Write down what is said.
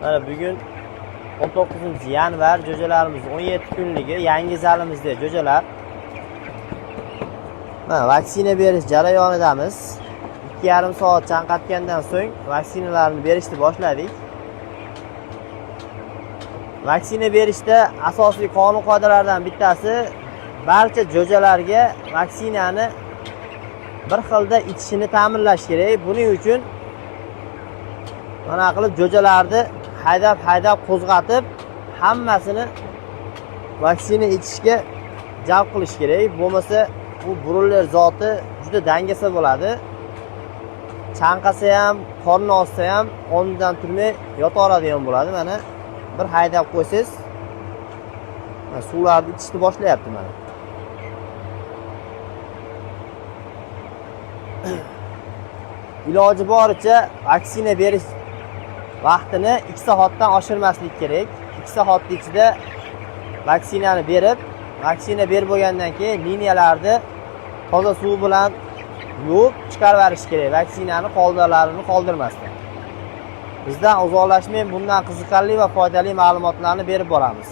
Mana bugun 19-yanvar jo'jalarimiz 17 kunligi yangi zalimizda jo'jalar. Mana vaksina berish jarayonidamiz. 2,5 soat chanqatgandan so'ng vaksinalarni berishni boshladik. Vaksina berishda asosiy qonun-qoidalardan bittasi barcha jo'jalarga vaksinani bir xilda ichishini ta'minlash kerak. Buning uchun mana qilib jo'jalarni haydab qo'zg'atib hammasini vaksina ichishga jalb qilish kerak. Bo'lmasa bu bruller zoti juda dangasa bo'ladi. Chanqasa ham, qorni ozsa ham o'rnidan turmay yota oladigan bo'ladi. Mana bir haydab qo'ysiz, mana suvlarni ichishni boshlayapti mana. Iloji boricha vaksina berish vaqtini 2 soatdan oshirmaslik kerak. 2 soat ichida vaksinani berib, vaksina berib bo'lgandan keyin liniyalarni toza suv bilan yuvib chiqarib yuborish kerak. Vaksinani qoldalarini qoldirmasdan. Bizdan uzoqlashmay bundan qiziqarli va foydali ma'lumotlarni berib boramiz.